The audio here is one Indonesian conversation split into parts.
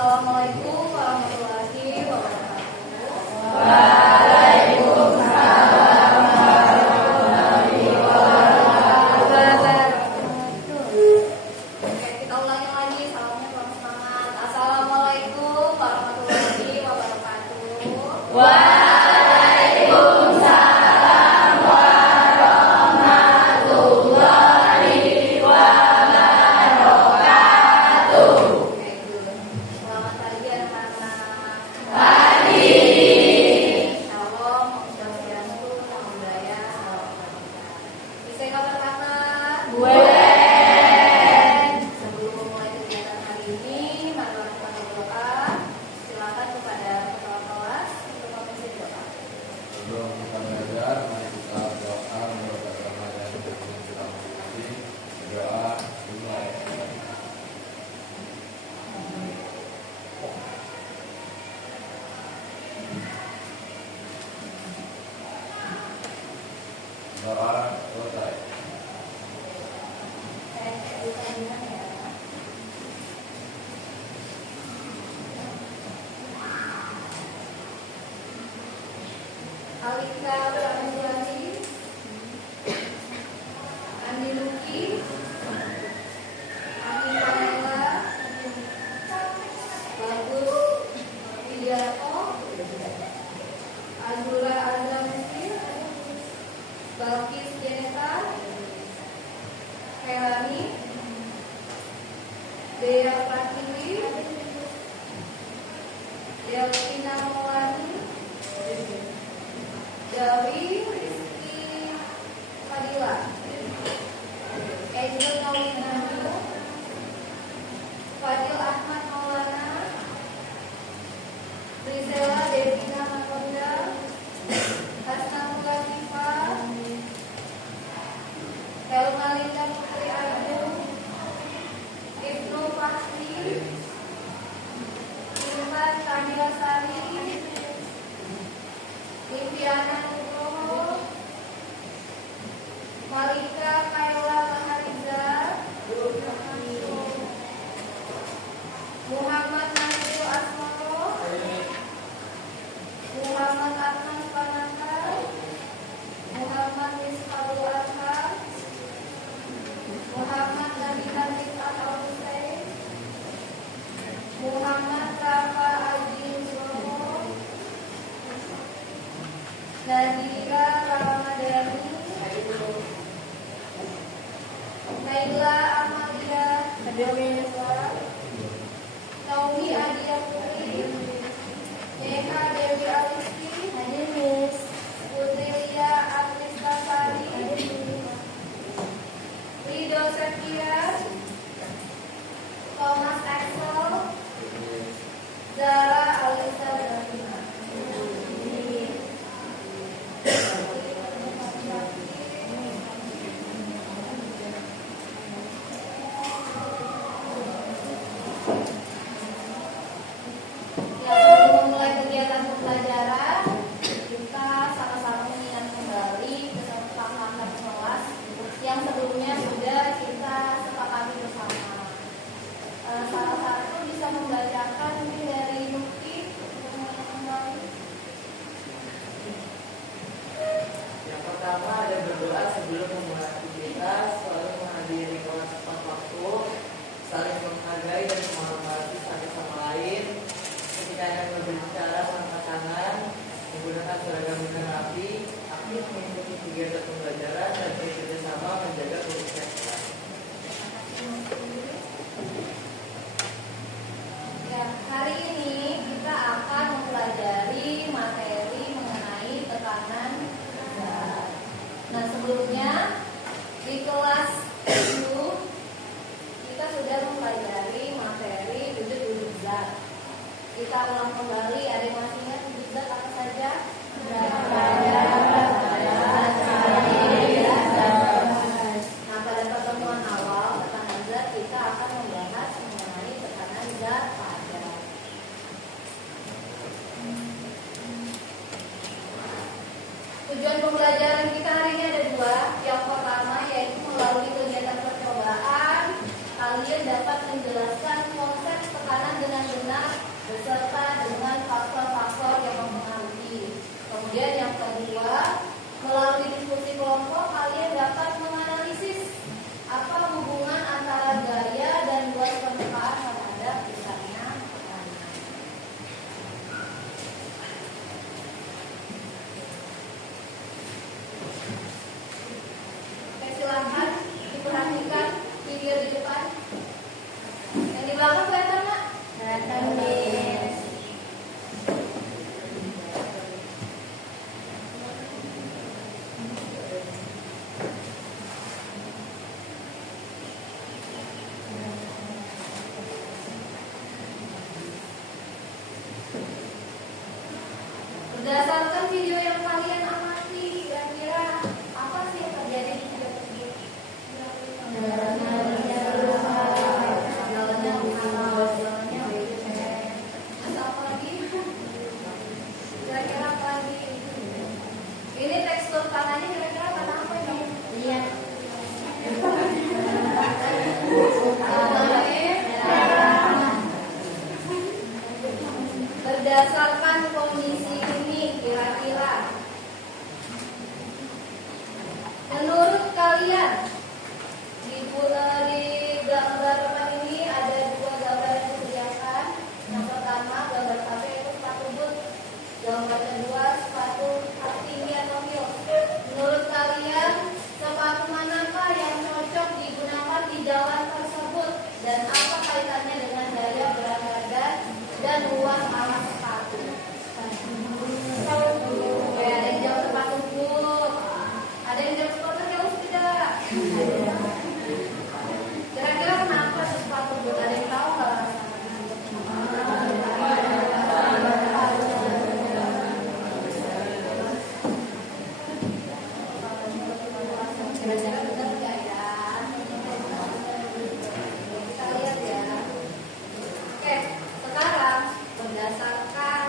Assalamualaikum warahmatullahi wabarakatuh. Waalaikumsalam warahmatullahi wabarakatuh. Oke, kita ulangi lagi. Salamnya kurang semangat. Assalamualaikum warahmatullahi wabarakatuh. Waalaikumsalam warahmatullahi wabarakatuh. Oke, good. Selamat pagi anak-anak. Pagi. Shalom, Om Swastiastu, Namo Buddhaya, Salam Kebajikan. Bisa kabar anak? Sebelum memulai kegiatan hari ini, marilah kita berdoa. Silakan kepada kepala kelas untuk memisi doa. Sebelum kita belajar, mari kita doa menurut agama dan hukum kita masing-masing. Doa dimulai. Doa selesai. Buka dengan ya. Alika Prameswari, Andi Luki, Ami Pamela, Bagus Widianto, Azura Azamsi, Balkis Jeneta, Helani, Dea Pratiwi, Delvina Maulani, Dawi Rizky Fadila, Angel Maulina, Fadil Ahmad Maulana, Rizela Devina Makonda, Hasnul Latifa, Helma Linda Putri Agung, Ibnu Fahri, Irfan Kamila Sari, Liviana Nugroho, Malika Kaila Mahariza, Muhammad Nasir Asmoro, Muhammad Adnan Panaka, Muhammad Misbahul Arham, Muhammad Nabi Hafiz Al-Husain, Muhammad Rafa Aji Nugroho, Nadira Ramadhani, Naila Amalia Dewa, Naomi Adia Putri, Neha Dewi Alisti, Putri Lia Atrista Sari, Rido Setia, Thomas Axel, Zara Alisa Davina. Ya, sebelum memulai kegiatan pembelajaran, kita sama-sama mengingat kembali kesepakatan kelas yang sebelumnya sudah kita sepakati bersama. Salah satu bisa membacakan mungkin dari Nuki untuk mengingat kembali. Yang pertama ada berdoa sebelum memulai aktivitas, selalu menghadiri kelas tepat waktu, saling menghargai dan menghormati satu sama lain. Ketika Anda berbicara angkat tangan, menggunakan seragam dengan rapi, aktif mengikuti kegiatan pembelajaran dan bekerja sama menjaga kebersihan. Ya, hari ini kita akan mempelajari materi mengenai tekanan zat. Nah, sebelumnya di kelas 7 kita sudah mempelajari materi wujud-wujud zat. Kita ulang kembali, ada yang masih ingat wujud zat apa saja? Nah, pada pertemuan awal tekanan zat kita akan membahas mengenai tekanan zat padat. Tujuan pembelajaran kita hari ini ada dua. Yang pertama yaitu melalui kegiatan percobaan kalian dapat menjelaskan konsep tekanan dengan benar beserta dengan faktor-faktor yang mempengaruhi. Kemudian yang kedua, melalui diskusi kelompok kalian dapat menganalisis apa hubungan antara gaya dan luas permukaan terhadap misalnya tekanan. Oke, silahkan diperhatikan video di depan. Yang di belakang kelihatan nggak? Kelihatan, Miss. Berdasarkan video yang kalian amati, kira-kira apa sih yang terjadi di video tersebut? Terus apa lagi? Kira-kira apa lagi? Ini tekstur tangannya kira-kira tanah apa ini? Iya. Berdasarkan kondisi ini, kira-kira menurut kalian di gambar ini ada dua gambar yang disediakan. Yang pertama gambar satu itu sepatu boot, gambar kedua sepatu tinggi atau heels. Menurut kalian sepatu manakah yang cocok digunakan di jalan tersebut dan apa kaitannya dengan gaya berat badan dan luas alas sepatu? Oke, ada yang jawab sepatu boot, ada yang jawab sepatu heels tidak? Kira-kira kenapa sepatu boot? Ada yang tahu nggak? Kira-kira benar nggak ya? Kita lihat ya. Oke, sekarang berdasarkan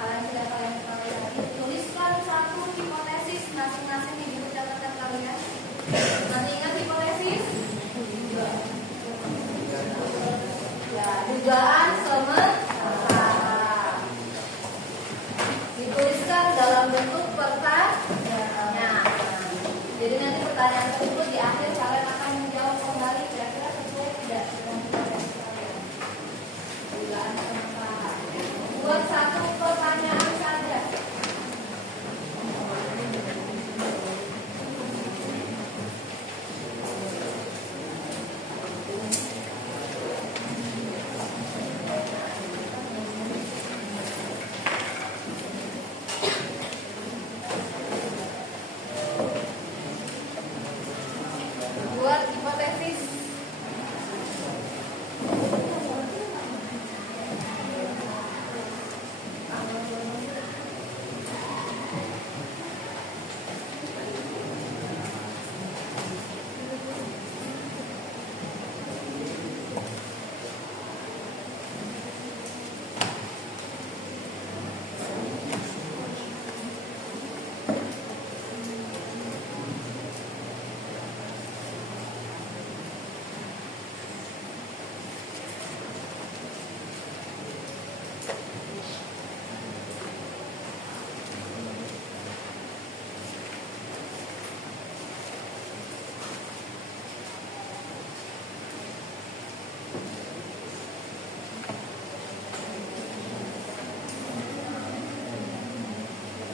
hal yang sudah kalian ketahui tadi, tuliskan satu hipotesis masing-masing di buku catatan kalian. Masih ingat hipotesis? Ya, dugaan sementara. Dituliskan dalam bentuk pertanyaan. Jadi nanti pertanyaan tersebut di akhir kalian akan menjawab kembali kira-kira sesuai tidak dengan hipotesis kalian. Dugaan sementara. Buat satu pertanyaan saja. Buat hipotesis.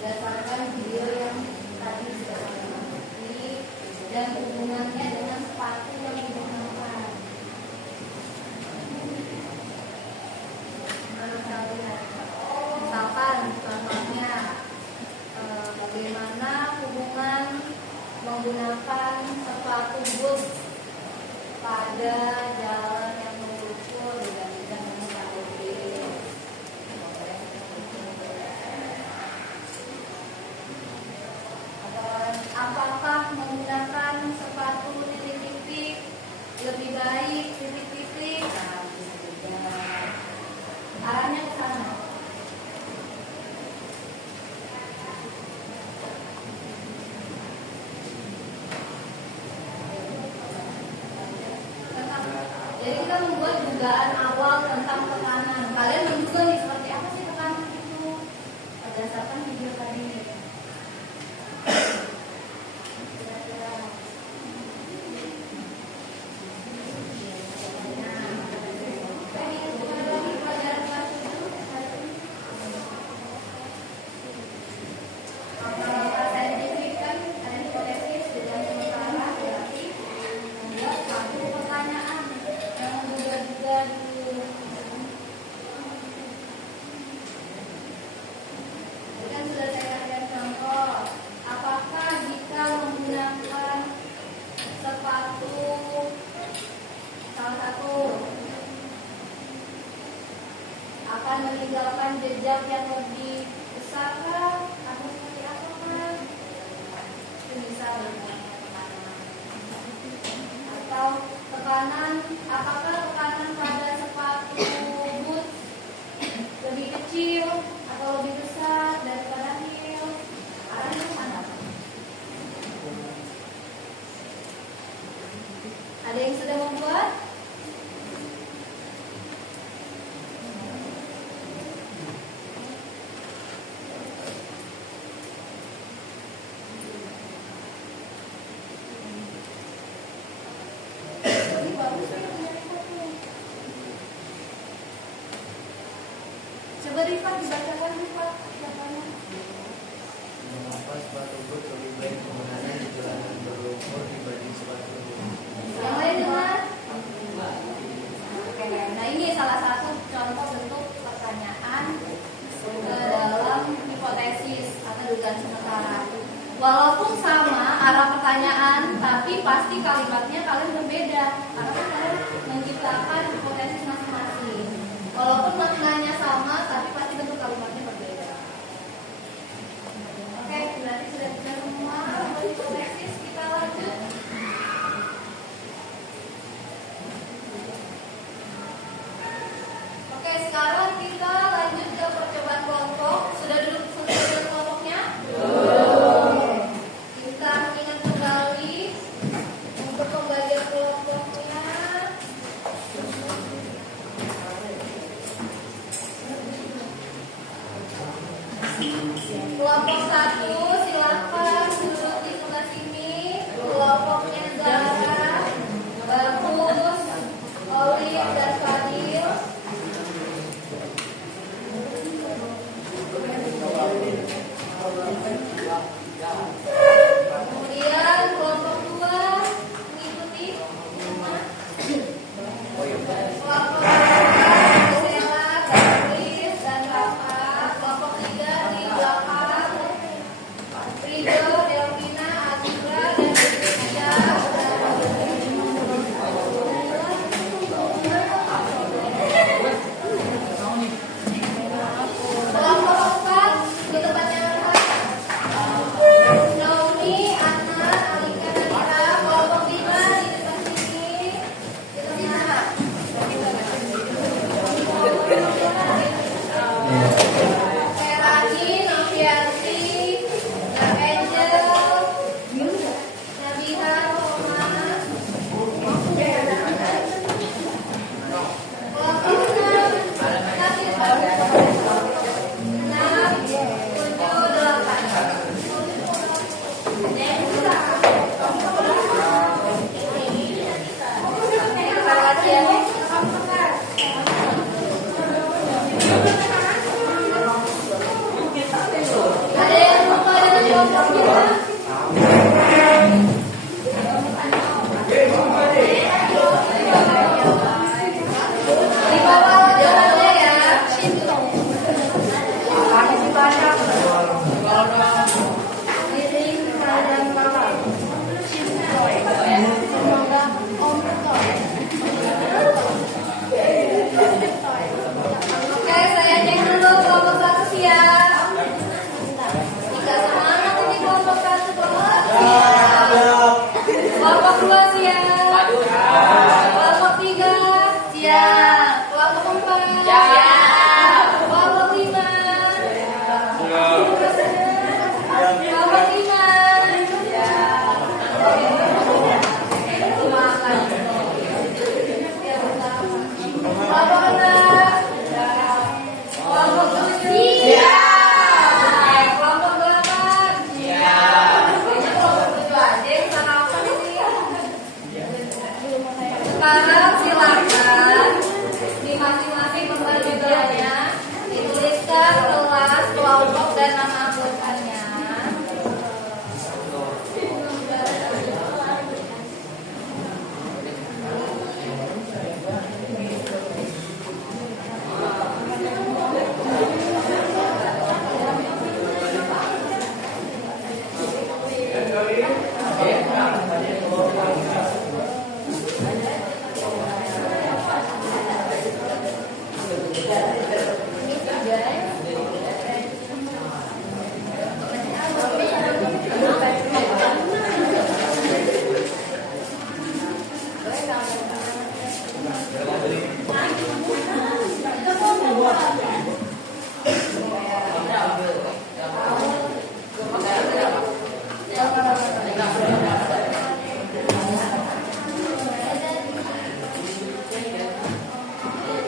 Berdasarkan video yang tadi sudah kalian amati dan hubungannya dengan sepatu yang digunakan. Menurut kalian, misalkan contohnya bagaimana hubungan menggunakan sepatu boot pada jalan yang mengukur dibandingkan dengan sepatu heels. Apakah menggunakan sepatu titik-titik lebih baik titik-titik? Nah, bisa juga. Arahnya ke sana. Jadi kita membuat dugaan awal tentang tekanan kalian menduga nih seperti apa sih tekanan itu berdasarkan video tadi. Akan meninggalkan jejak yang lebih besar kah? Atau seperti apa kah? Itu bisa tekanan. Atau tekanan, apakah tekanan pada sepatu boots lebih kecil atau lebih besar daripada heels? Arahnya kemana? Ada yang sudah membuat? Coba Rifat dibacakan Rifat siapanya. Mengapa sepatu boot lebih baik penggunaannya di jalanan berlumpur dibanding sepatu boot? Yang lain dengar? Oke, nah ini salah satu contoh bentuk pertanyaan dalam hipotesis atau dugaan sementara. Walaupun sama arah pertanyaan, tapi pasti kalimatnya kalian berbeda karena kan kalian menciptakan hipotesis masing-masing. Walaupun maknanya sama, tapi pasti bentuk kalimatnya berbeda. Oke, berarti sudah bisa semua untuk hipotesis. Kita lanjut. Oke, sekarang kita lanjut ke percobaan kelompok. Sudah duduk selesai kelompoknya? Kita ingat kembali untuk pembagian kelompoknya.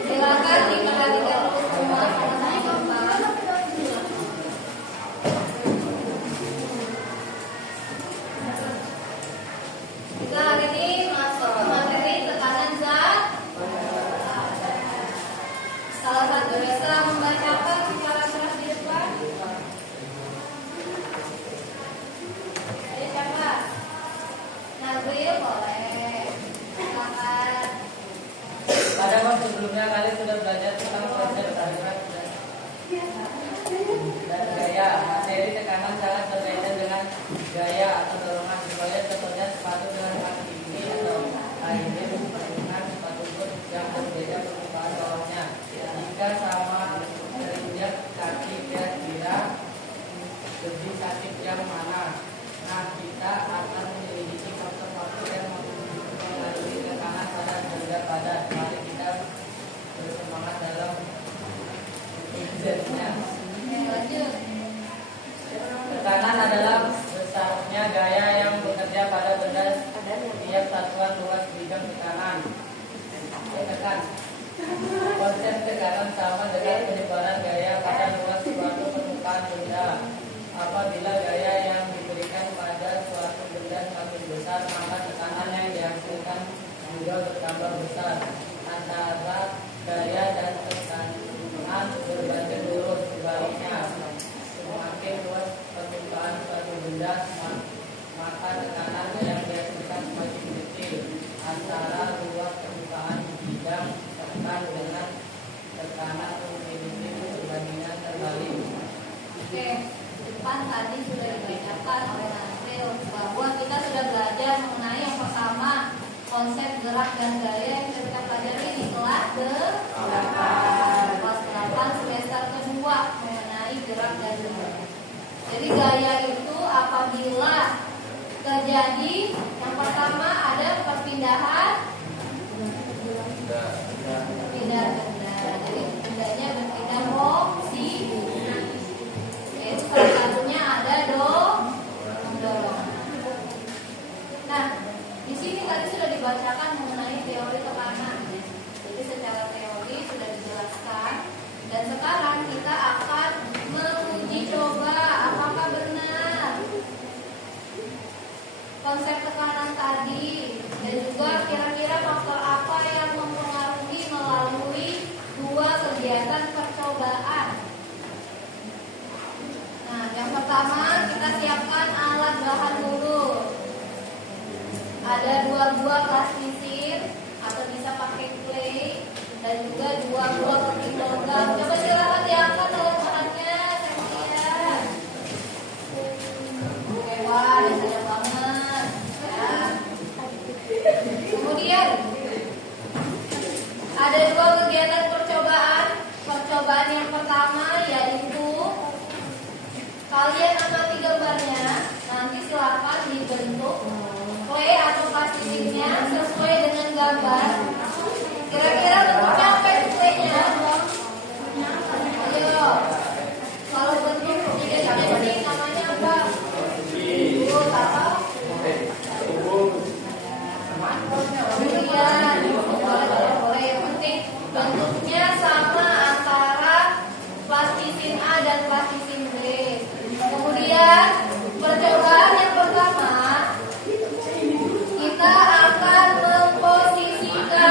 Silakan diperhatikan dulu semua mengenai Bapak. Kita hari ini masuk ke materi tekanan zat. Salah satu bisa membacakan secara keras di depan. Ayo siapa? Nabil boleh. Silakan. Pada waktu sebelumnya kalian sudah belajar tentang konsep tekanan dan gaya. Materi tekanan sangat berbeda dengan gaya atau dorongan. Supaya contohnya sepatu dengan kaki tinggi atau lainnya dengan sepatu boot yang berbeda permukaan bawahnya. Jika sama terinjak kaki kira-kira lebih sakit yang mana? Nah, kita akan menyelidiki faktor-faktor yang mengalami tekanan pada benda padat. Mari kita bersemangat dalam belajarnya. Lanjut. Tekanan adalah besarnya gaya yang bekerja pada benda setiap satuan luas bidang tekanan. Tekan. Konsep tekanan sama dengan penyebaran gaya pada luas suatu permukaan benda. Apabila gaya yang diberikan pada suatu benda semakin besar, maka tekanan yang dihasilkan juga bertambah besar. Antara gaya dan tekanan berbanding lurus. Sebaliknya, semakin luas permukaan suatu benda, maka tekanan yang dihasilkan semakin kecil. Antara luas permukaan bidang tekan dengan tekanan memiliki perbandingan terbalik. Oke, depan tadi sudah dibacakan oleh Nabil bahwa kita sudah belajar mengenai yang pertama konsep gerak dan gaya yang kita pelajari di kelas kelas 8 semester kedua mengenai gerak dan gaya. Jadi gaya itu apabila terjadi yang pertama ada perpindahan benda. Jadi bendanya berpindah posisi. Yaitu salah satunya ada dorongan. Nah, di sini tadi sudah dibacakan mengenai teori tekanan. Jadi secara teori sudah dijelaskan dan sekarang kita akan menguji coba apakah benar konsep tekanan tadi dan juga kira-kira faktor apa yang mempengaruhi melalui dua kegiatan percobaan. Nah, yang pertama kita siapkan alat bahan dulu. Ada dua buah plastisir atau bisa pakai clay dan juga dua buah keping logam. Coba silakan diangkat alat-alatnya, Cynthia. Oke, wah, banyak banget. Ya. Kemudian ada dua kegiatan percobaan. Percobaan yang pertama yaitu kalian amati gambarnya, nanti silakan dibentuk clay atau plastiknya sesuai dengan gambar. Kira-kira bentuknya apa itu claynya? Ayo, kalau bentuk ini namanya apa? Atau? Kemudian, boleh yang penting bentuknya sama antara plastisin A dan plastisin B. Kemudian percobaan yang pertama kita akan memposisikan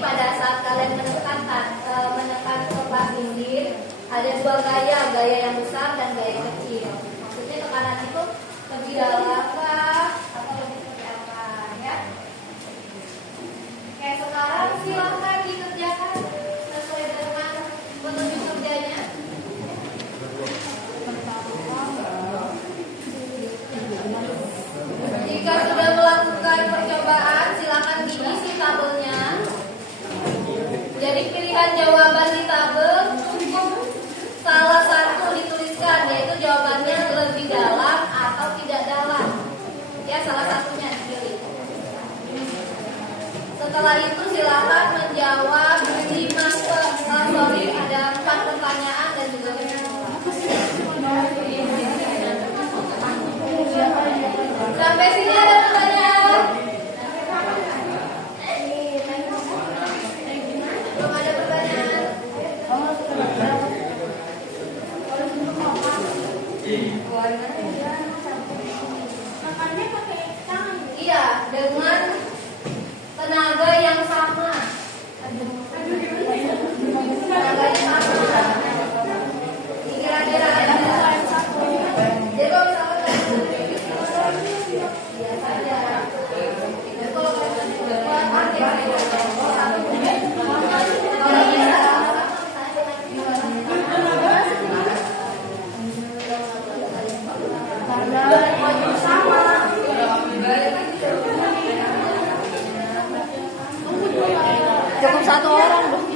pada saat kalian menekan tempat pinggir ada dua gaya yang besar dan gaya yang kecil. Maksudnya tekanan itu lebih dalam kah atau lebih seperti apa ya? Kayak sekarang silakan dikerjakan sesuai dengan petunjuk kerjanya. Jika sudah melakukan percobaan, silakan diisi tabelnya. Jadi pilihan jawaban di tabel cukup salah satu dituliskan, yaitu jawabannya lebih dalam atau tidak dalam. Ya, salah satunya dipilih. Setelah itu silakan menjawab 5 ada 4 pertanyaan dan juga sampai sini ada pertanyaan? Belum ada pertanyaan? Iya, dengan tenaga yang sama. Tenaganya sama. Kira-kira ada. Jadi kalau misalkan biasa aja. Kalau cukup satu orang dong.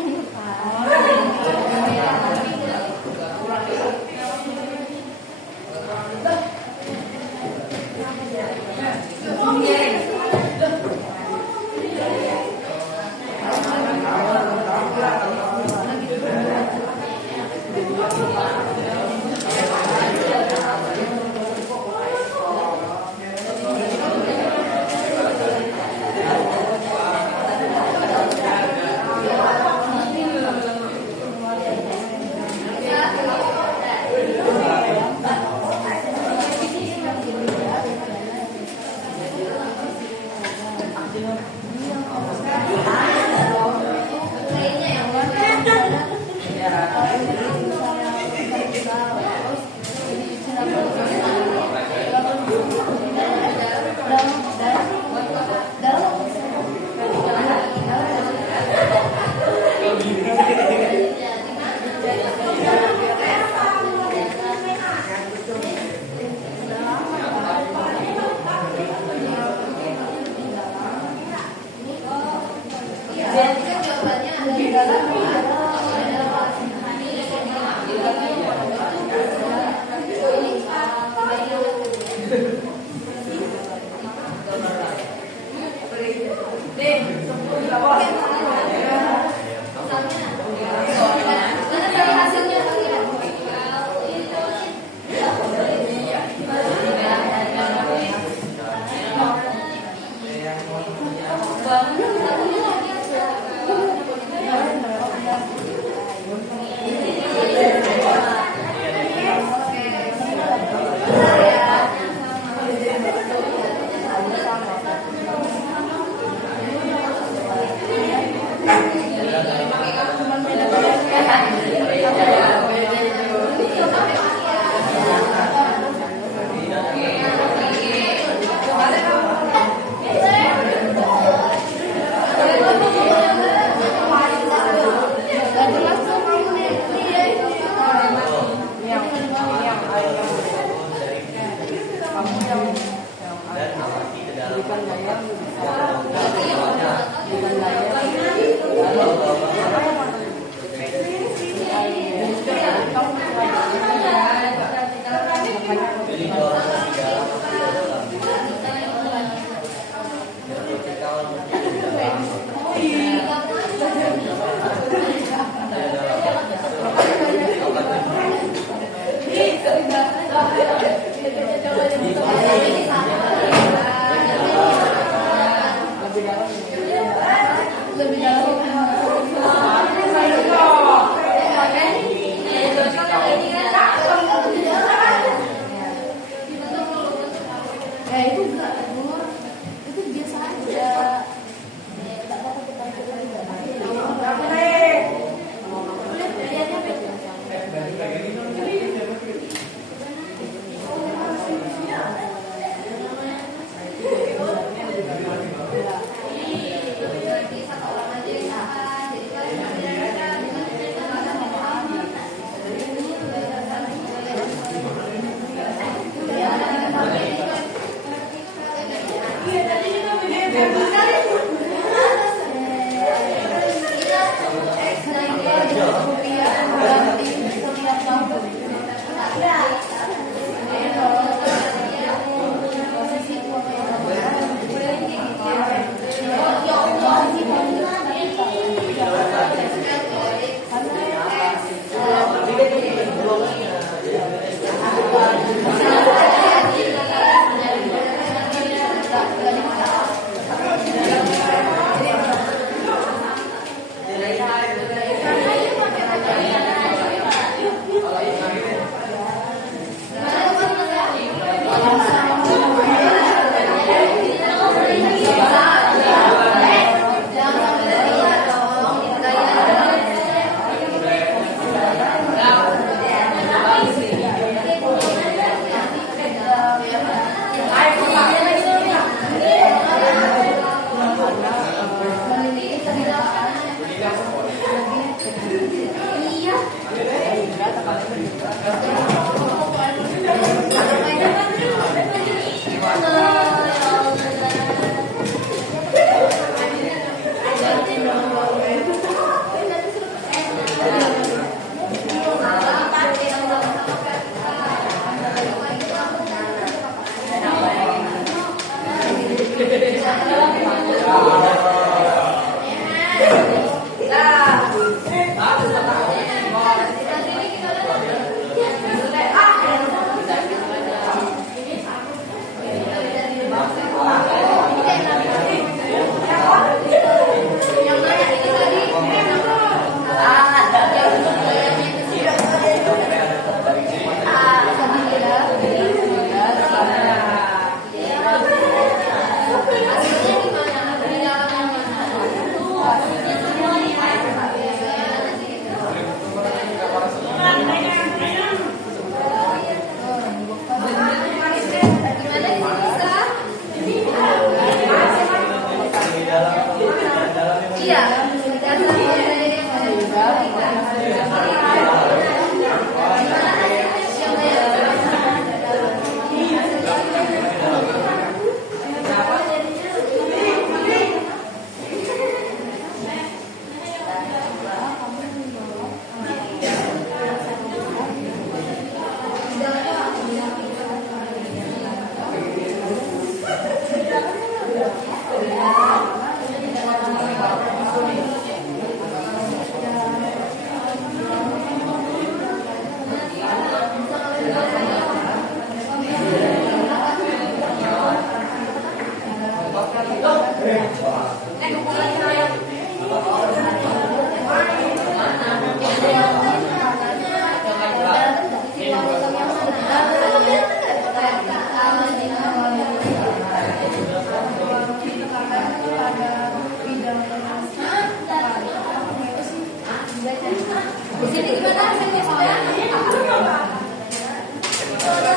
Di sini gimana hasilnya semua?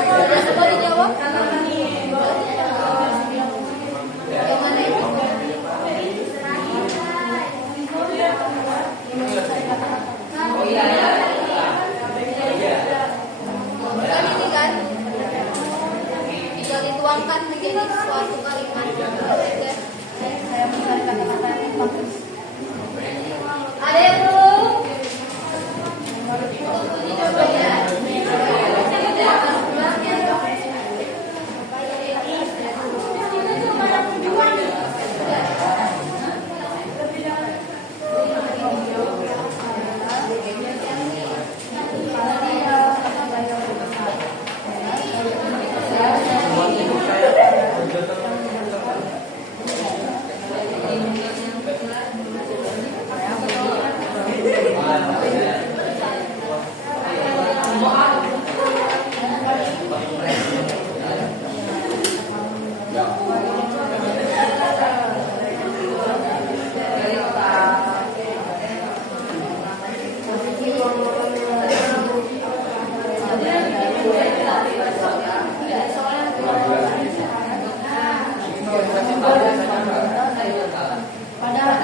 Udah semua dijawab? Yang mana itu? Oh iya. Bukan ini kan? Tinggal dituangkan menjadi suatu kalimat. Saya mencari kata-kata yang bagus. Ada yang belum? Coba ya. Padahal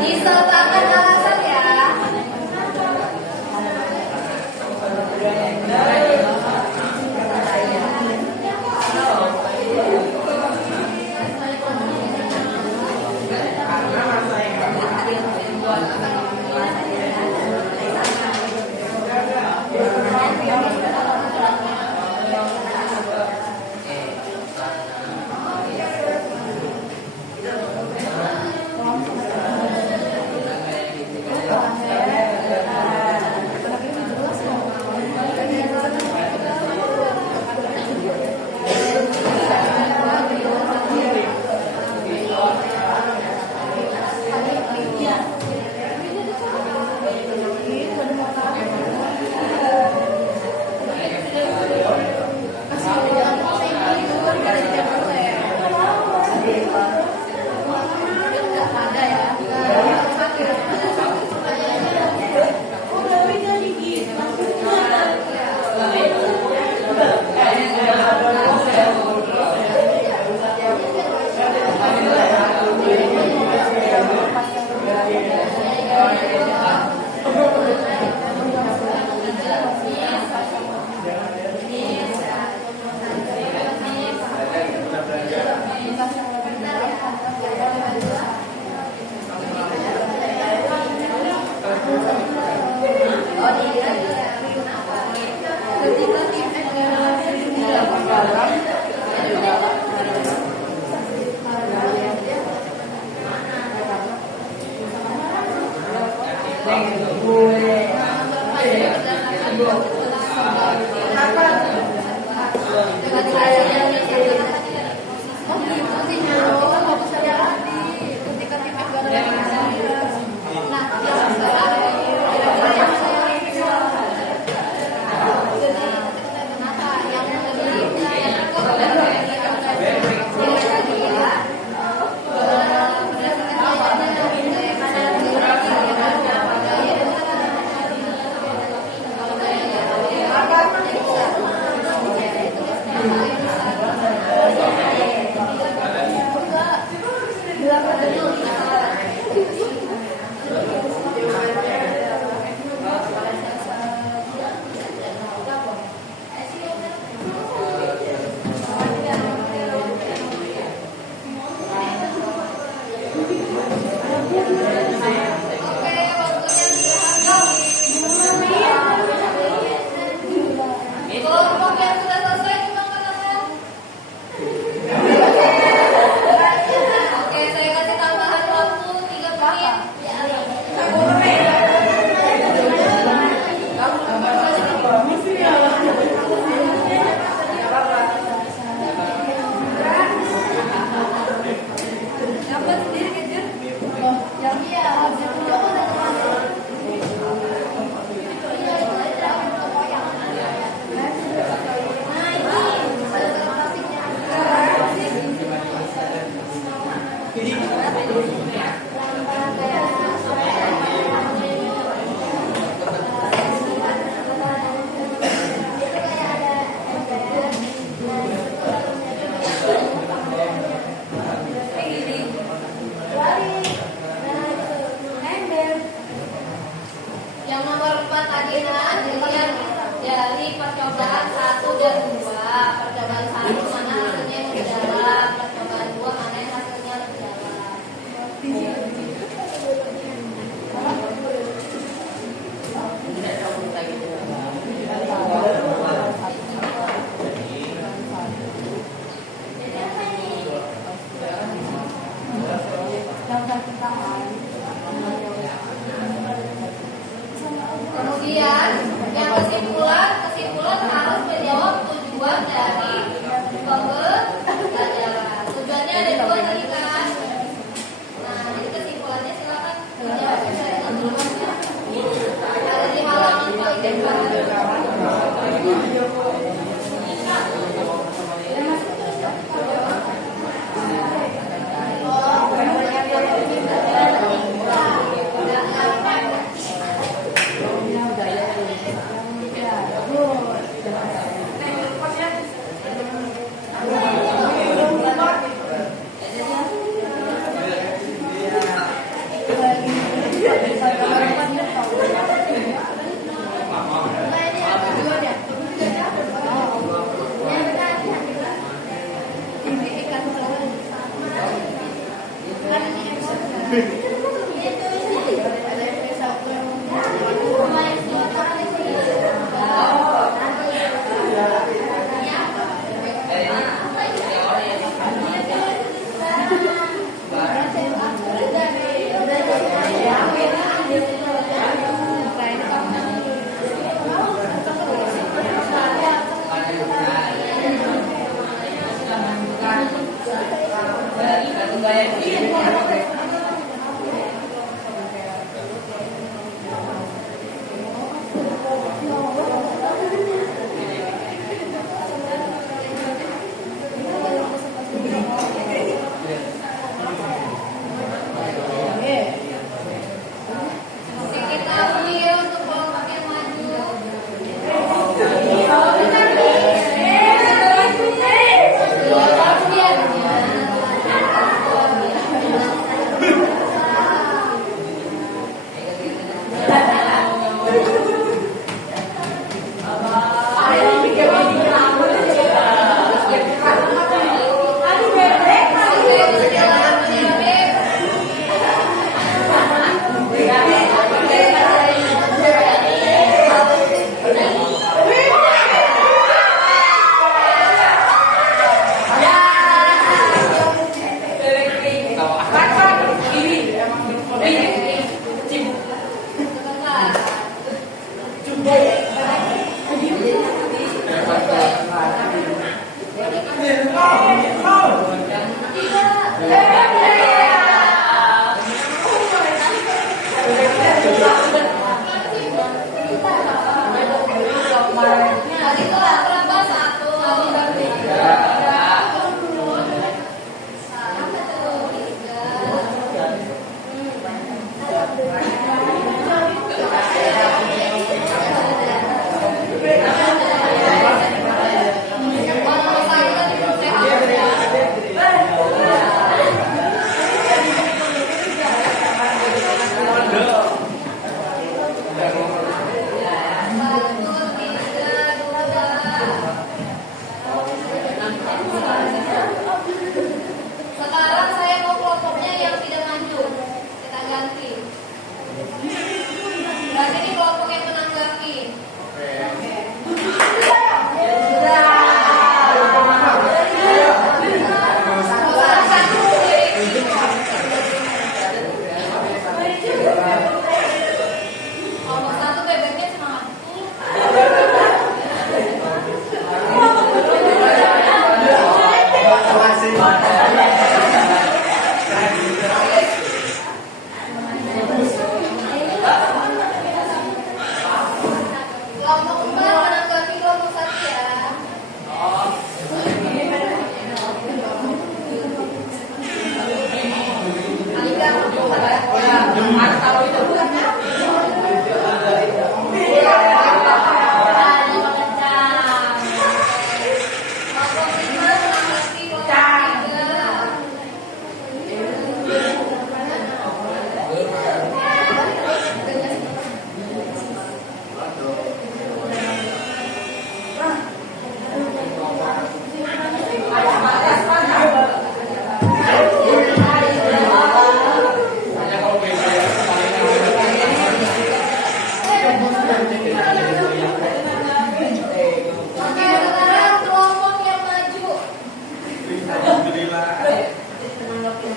Disertakan alasan ya. Kelompok yang sudah selesai tolong tangan. Oke, saya kasih tambahan waktu 3 menit. Dapat sendiri kejar. Yang iya harus yang nomor 4 tadi dilihat dari percobaan 1 dan 2. Percobaan 1 mana hasilnya yang lebih dalam, percobaan 2 mana yang hasilnya lebih dalam. Kemudian yang kesimpulan harus menjawab 7 Sekarang saya mau kelompoknya yang tidak maju. Kita ganti. Berarti ini kelompok yang menanggapi. Kelompok satu bebeknya semangat. Kelompok 4 menanggapi kelompok 1 ya. Alika, kelompok 4 ya. Tahu itu bukan ya? Kelompok 5 menanggapi kelompok 3. Oke, sekarang kelompok yang maju.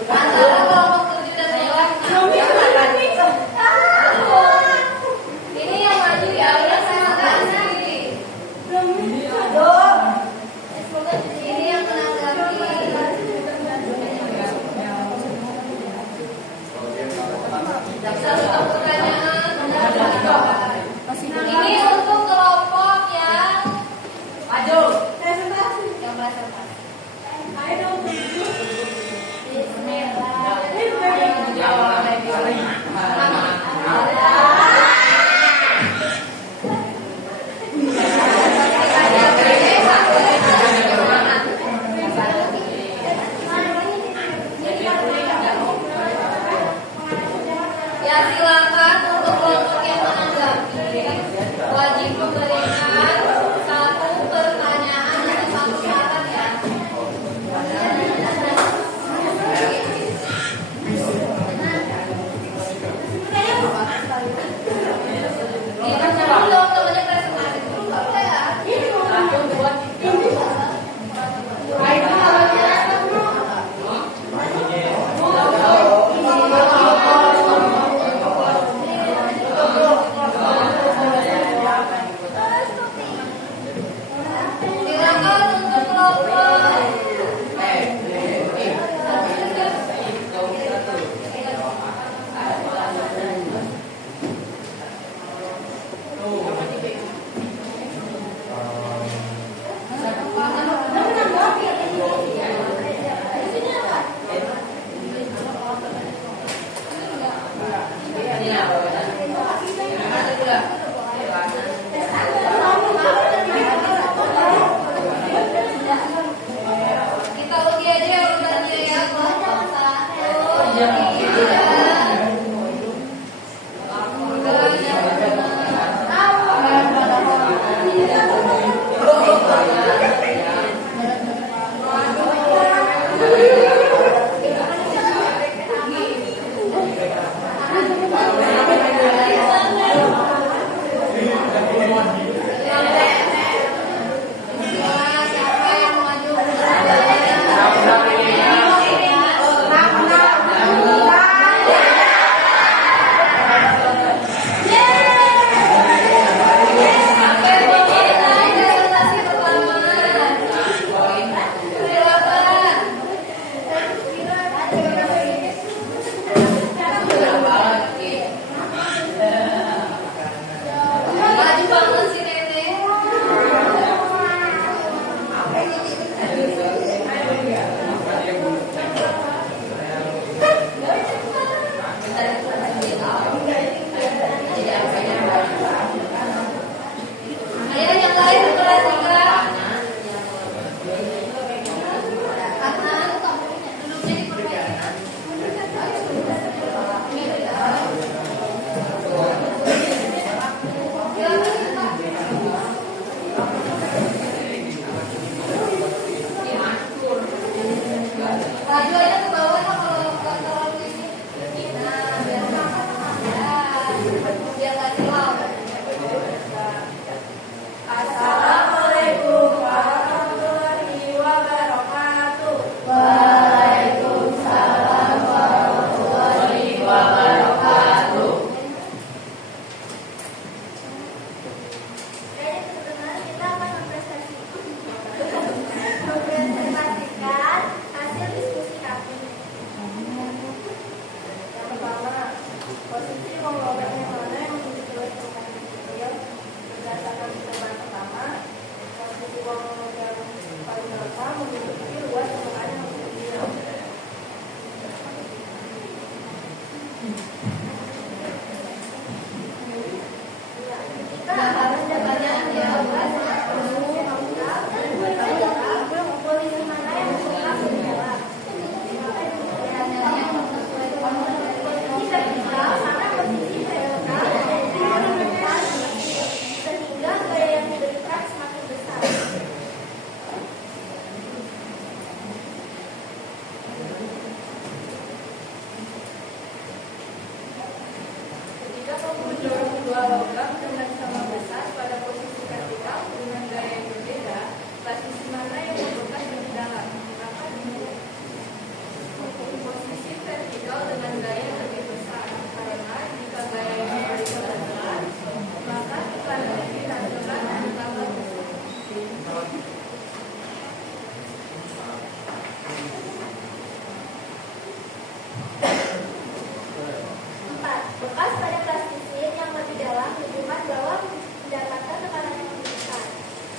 Antara kelompok 7 dan 8. Ini yang maju ya, udah saya kasih. Ini yang menanggapi. Satu pertanyaan. Ini untuk kelompok yang maju. Yang presentasi. Ya silakan untuk kelompok yang menanggapi wajib memberikan satu pertanyaan atau satu syarat ya. Ini dong temannya presentasi dulu baru ya. Silakan untuk kelompok. Kita uji aja ya urutannya ya. Kelompok 1, 2, 3. uang logam yang mana yang memiliki luas permukaan kecil berdasarkan pertemuan pertama. Posisi uang logam paling besar memiliki luas permukaan yang lebih kecil. Kita akan mendapatkan jawaban posisi mana yang membuka berjalan. Posisi vertikal karena posisi vertikal sehingga gaya yang diberikan semakin besar. Ketika pengunjung dua logam dengan sama besar pada posisi vertikal dengan gaya yang berbeda, posisi mana yang membekas lebih dalam? Maka posisi vertikal dengan gaya yang lebih besar, karena jika gaya yang vertikal besar, maka tekanan yang dihasilkan tambah besar. 4. Bekas pada plastisin yang lebih dalam menunjukkan bahwa mendapatkan tekanan yang lebih besar.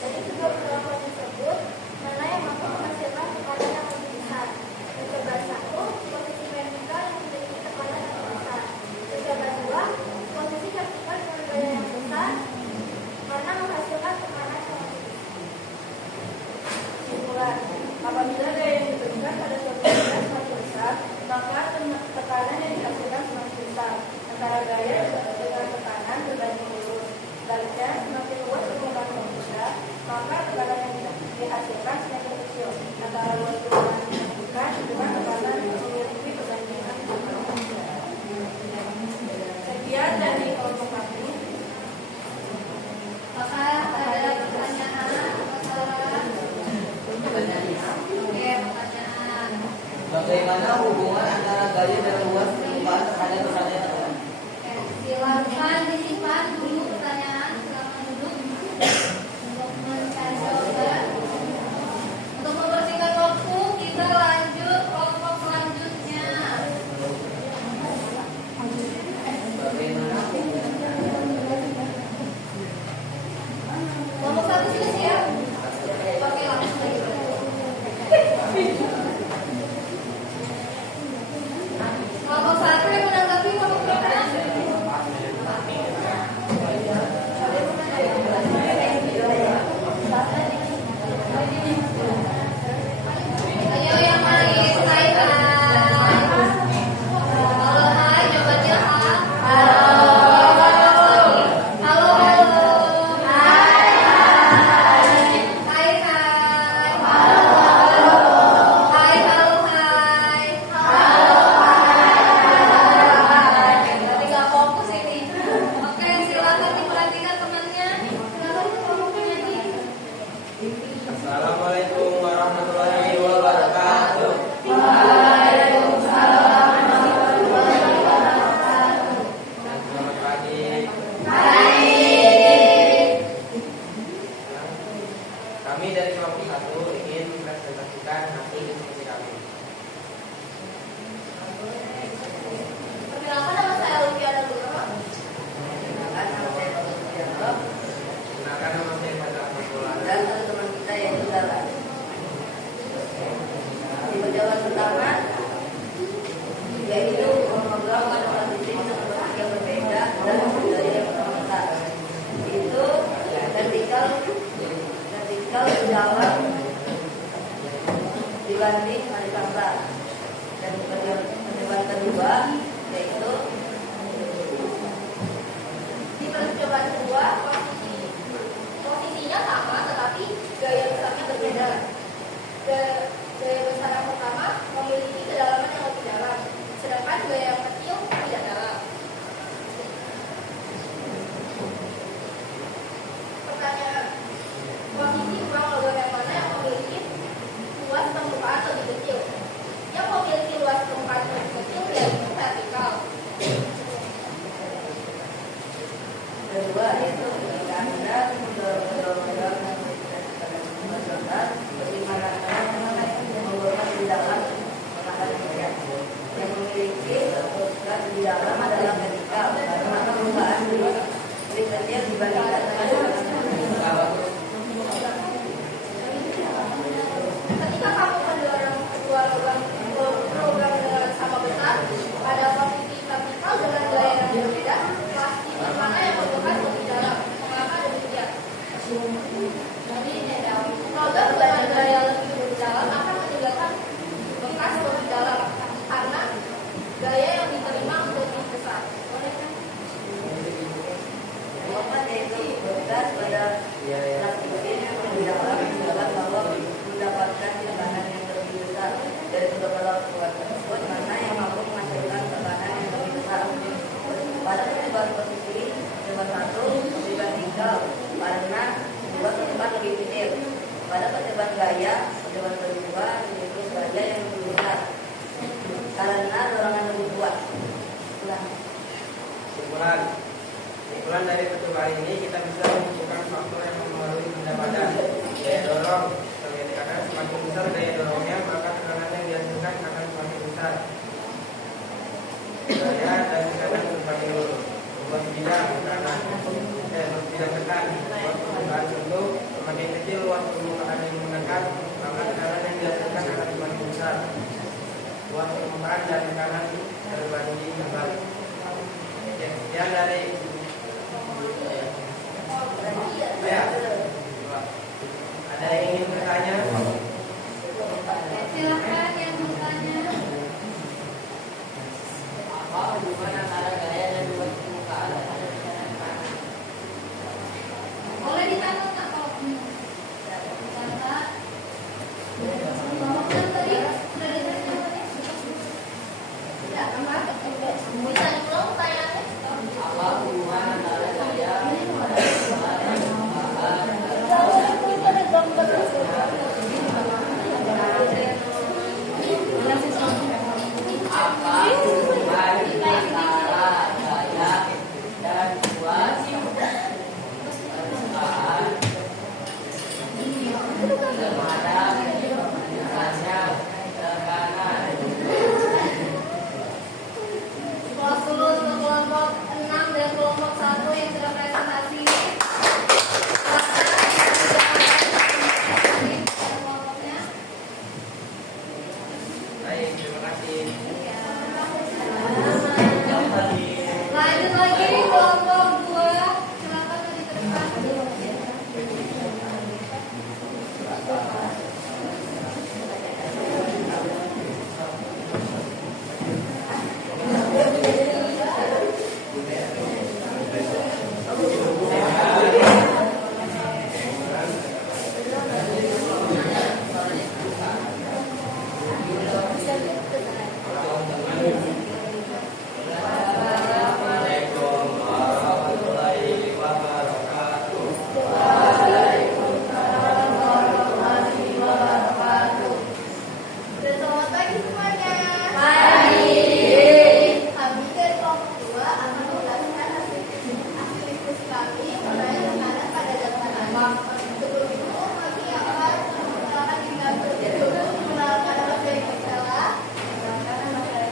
Dari kedua perlakuan tersebut, mana yang mampu menghasilkan tekanan yang lebih besar? Mencoba 1, posisi vertikal yang memiliki tekanan yang lebih besar. Mencoba 2, posisi vertikal dengan gaya yang besar, mana menghasilkan tekanan yang lebih besar. Kesimpulan, apabila gaya yang diberikan pada suatu benda semakin besar, maka tekanan yang dihasilkan semakin besar. Antara gaya dengan tekanan berbanding lurus. Sebaliknya, semakin luas permukaan benda, maka tekanan yang dihasilkan semakin kecil. Antara luas permukaan bukan dengan tekanan yang memiliki perbandingan. Sekian dari kelompok kami. Maka ada pertanyaan atau saran? Oke, pertanyaan. Bagaimana hubungan antara gaya dan luas permukaan terhadap perhatian orang? Silakan disimpan dulu pertanyaan, silakan duduk untuk mencari jawaban. Untuk membersihkan waktu, kita lanjut kelompok selanjutnya. Bagaimana Kelompok 1 sudah siap? Oke, langsung saja. Kelompok 1 yang menanggapi kelompok berapa? Ayo yang lain, hai. Halo hai, jawabannya halo. Halo halo. Hai hai. Hai hai. Halo halo. Hai halo hai. Halo hai. Tapi nggak fokus ini. Oke, silakan diperhatikan temannya. Silakan kelompoknya nih. Assalamualaikum warahmatullahi wabarakatuh. Selamat pagi. Kami dari kelompok 1 ingin mempresentasikan hasil diskusi kami. Perkenalkan, nama saya Luciana Dulu. Kenalkan nama saya Fajar Ahmad Maulana. Dan satu teman kita yaitu Dara. Di perjalanan pertama yaitu mengobrol pada posisi seperti yang berbeda dan dari yang pertama itu vertikal dalam dibanding horizontal. Dan percobaan kedua yaitu Di percobaan kedua, posisinya sama, tetapi gaya besarnya berbeda. Gaya besar yang pertama memiliki kedalaman yang lebih dalam, sedangkan gaya yang kecil tidak dalam. Pertanyaan, posisi uang logam yang mana yang memiliki luas permukaan lebih kecil? Yang memiliki luas permukaan lebih kecil yaitu vertikal. kedua yaitu ketika Anda mendorong horizontal bagaimana yang membuat di dalam mengangkat yang memiliki di dalam adalah vertikal karena Ketika kamu mendorong kedua logam dengan sama besar pada posisi vertikal dengan gaya yang berbeda, plastik mana yang membekas lebih dalam? Mengapa demikian? Logam dengan gaya lebih dalam akan menyebabkan bekas lebih dalam karena gaya yang diterima lebih besar. Jawaban yaitu bekas pada plastik ini lebih dalam disebabkan bahwa mendapatkan tekanan yang lebih besar dari kedua lakukan tersebut mana yang mampu menghasilkan tekanan yang lebih besar. Pada perubahan posisi perubahan satu lebih vertikal karena perubahan kedepan lebih kecil. Pada perubahan gaya perubahan kedua yaitu gaya yang lebih besar karena dorongan lebih kuat. Kesimpulan dari percobaan ini kita bisa menunjukkan faktor yang mempengaruhi pendapatan daya dorong. Karena semakin besar daya dorongnya maka tekanan yang dihasilkan akan semakin besar. Gaya dan tekanan berbanding lurus. Membuat bidang tekanan bidang tekan. Membuat permukaan bentuk semakin kecil luas permukaan yang menekan maka tekanan yang dihasilkan akan semakin besar. Luas permukaan dan tekanan berbanding terbalik. Sekian dari ada yang ingin bertanya? Silakan yang bertanya. Apa hubungan antara gaya dan luas permukaan? Boleh dicatat nggak kalau dicatat? Tadi sudah dicatat tadi? Tidak, apa? Bisa diulang pertanyaannya? Apa hubungan antara gaya dan luas permukaan? Apa hubungan antara gaya dan luas permukaan? Terhadap misalnya tekanan. Kelas dulu untuk kelompok 6 dan kelompok 1 yang sudah presentasi. Kelompoknya. Baik, terima kasih. Lanjut lagi kelompok 2. Silakan diterima. Selamat pagi semuanya. Kami dari kelompok 2 akan menjelaskan hasil diskusi kami mengenai tekanan pada dataran. Sebelum itu, kami akan memperkenalkan diri kami terlebih dahulu. Mengenalkan nama saya Gisela. Mengenalkan nama saya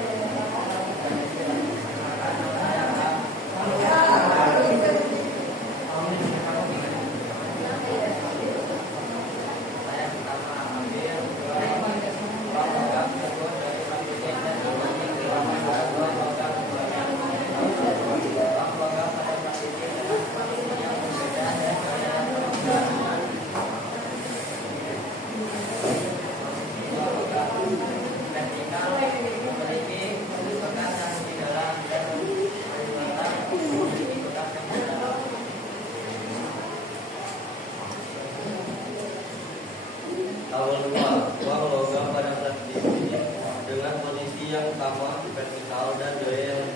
Tahun 2, uang logam pada plastik ini dengan posisi yang sama, vertikal dan gaya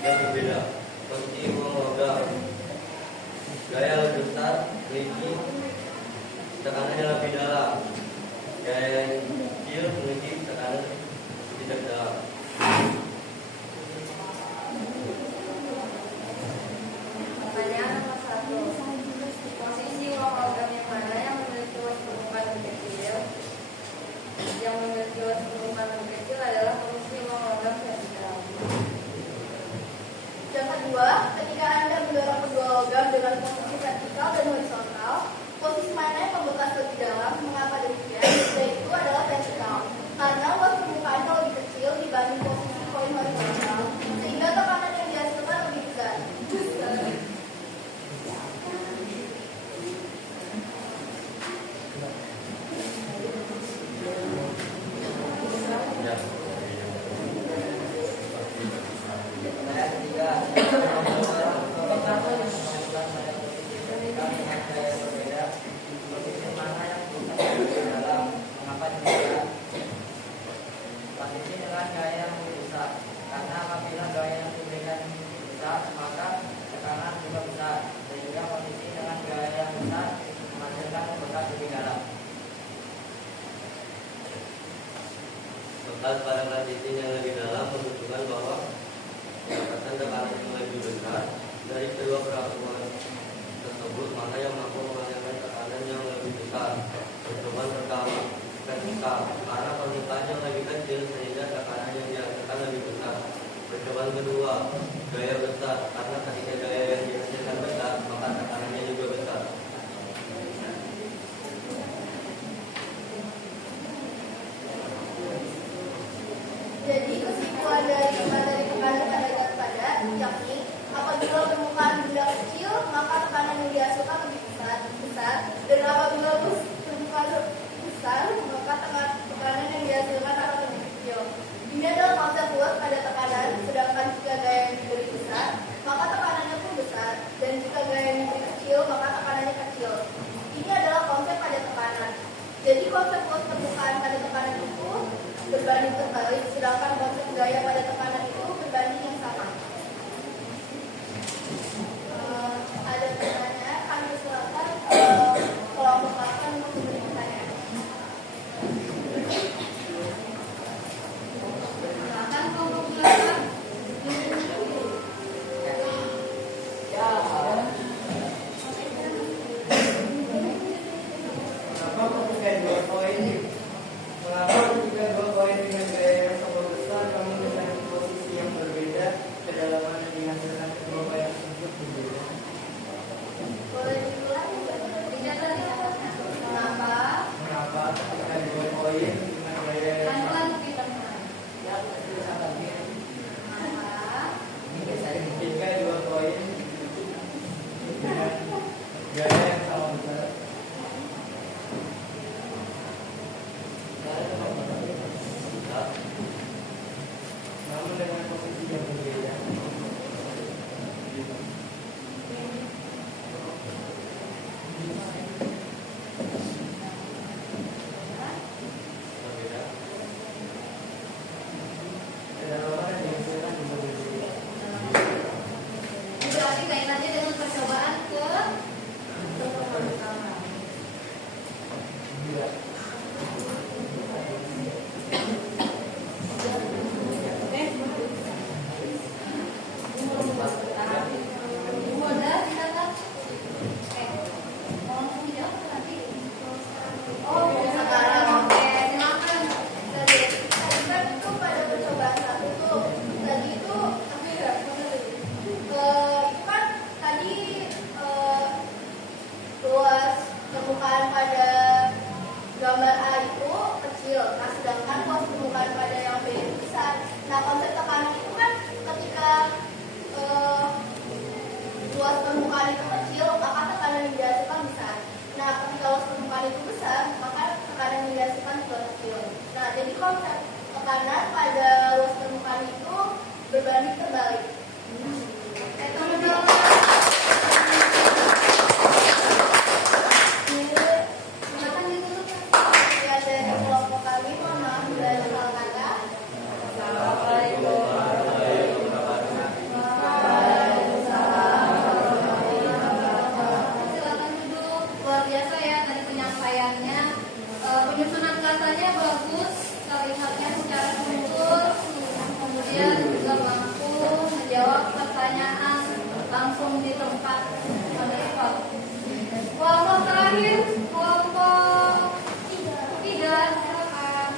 yang berbeda. Posisi uang logam gaya lebih besar, memiliki tekanannya lebih dalam. Gaya yang kecil memiliki tekanan tidak dalam. Pertanyaan nomor 1. Posisi uang logam yang mana yang memiliki luas permukaan lebih kecil? Yang memiliki luas permukaan lebih kecil adalah posisi uang logam vertikal. Yang kedua, ketika Anda mendorong kedua logam dengan posisi vertikal dan horizontal, posisi mana yang membekas lebih dalam? Mengapa demikian? Yaitu adalah vertikal. Karena luas permukaannya lebih kecil dibanding posisi koin horizontal, sehingga tekanan yang dihasilkan lebih besar. Bekas pada transisi yang lebih dalam menunjukkan bahwa mendapatkan tekanan yang lebih besar dari kedua perlakuan tersebut, maka yang mampu menghasilkan tekanan yang lebih besar. Percobaan pertama, vertikal, karena permukaan yang lebih kecil sehingga tekanan yang dihasilkan lebih besar. Percobaan kedua, gaya besar, karena ketika gaya yang dihasilkan besar, maka tekanannya juga besar. Jadi kesimpulan dari materi tekanan pada zat padat, yakni apabila permukaan benda kecil, maka tekanan yang dihasilkan lebih besar, dan apabila permukaan besar, maka tekanan yang dihasilkan akan lebih kecil. Ini adalah konsep luas pada tekanan, sedangkan jika gaya yang diberi besar, maka tekanannya pun besar, dan jika gaya yang diberi kecil, maka tekanannya kecil. Ini adalah konsep pada tekanan. Jadi konsep luas permukaan pada tekanan itu berbanding terbalik, sedangkan konsep gaya pada tekanan itu berbanding yang sama. Ada pertanyaan, kami silakan kelompok 8 untuk memberi pertanyaan. Silakan kelompok 8. Mengapa ketika dua koin dengan gaya yang sama besar, namun dengan posisi yang berbeda, kedalaman yang dihasilkan kedua koin tersebut berbeda? Boleh diulang? Mengapa ketika dua koin dengan gaya yang sama Pelan-pelan kita mulai. ketika dua koin dengan gaya yang sama besar, namun dengan posisi yang berbeda? Kedalaman yang dihasilkan juga berbeda. Berarti kaitannya dengan percobaan ke Udah, kita kan mau langsung dijawab nanti. Oh, sekarang oke, silakan. Tadi kan itu pada percobaan satu tuh, tadi itu kan tadi luas permukaan pada gambar A itu kecil, nah sedangkan luas permukaan pada yang B itu besar. Nah konsep tekanan itu kan ketika luas permukaan itu kecil, maka tekanan yang dihasilkan besar. Nah ketika luas permukaan itu besar, maka tekanan yang dihasilkan juga kecil. Nah jadi konsep tekanan pada luas permukaan itu berbanding terbalik. Teman-teman, silakan ditutup. Ya dari kelompok kami, mohon maaf bila ada salah kata. Silakan duduk. Luar biasa ya tadi penyampaiannya. Penyusunan katanya bagus, kalimatnya secara struktur, kemudian juga mampu menjawab pertanyaan langsung di tempat. Kelompok terakhir, kelompok 3, silakan.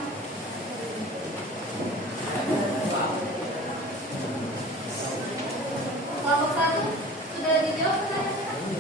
Kelompok 1 sudah dijawab pertanyaannya?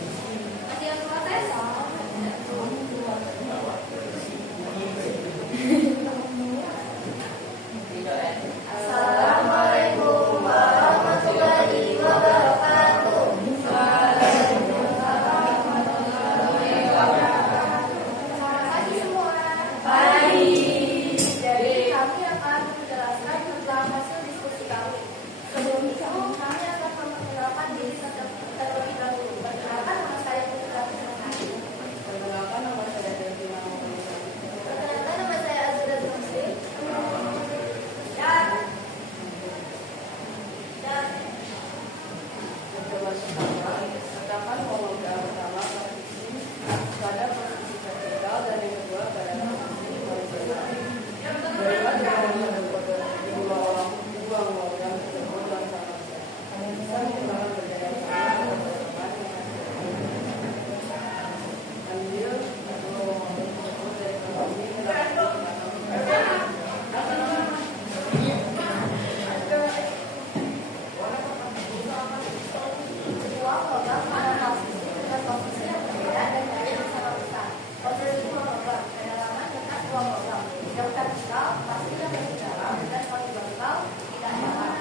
uang logam pada posisi dengan posisi yang berbeda dan gaya yang sangat besar. Posisi uang logam, kedalaman dekat uang logam. Yang vertikal pasti lebih dalam dan horizontal tidak dalam.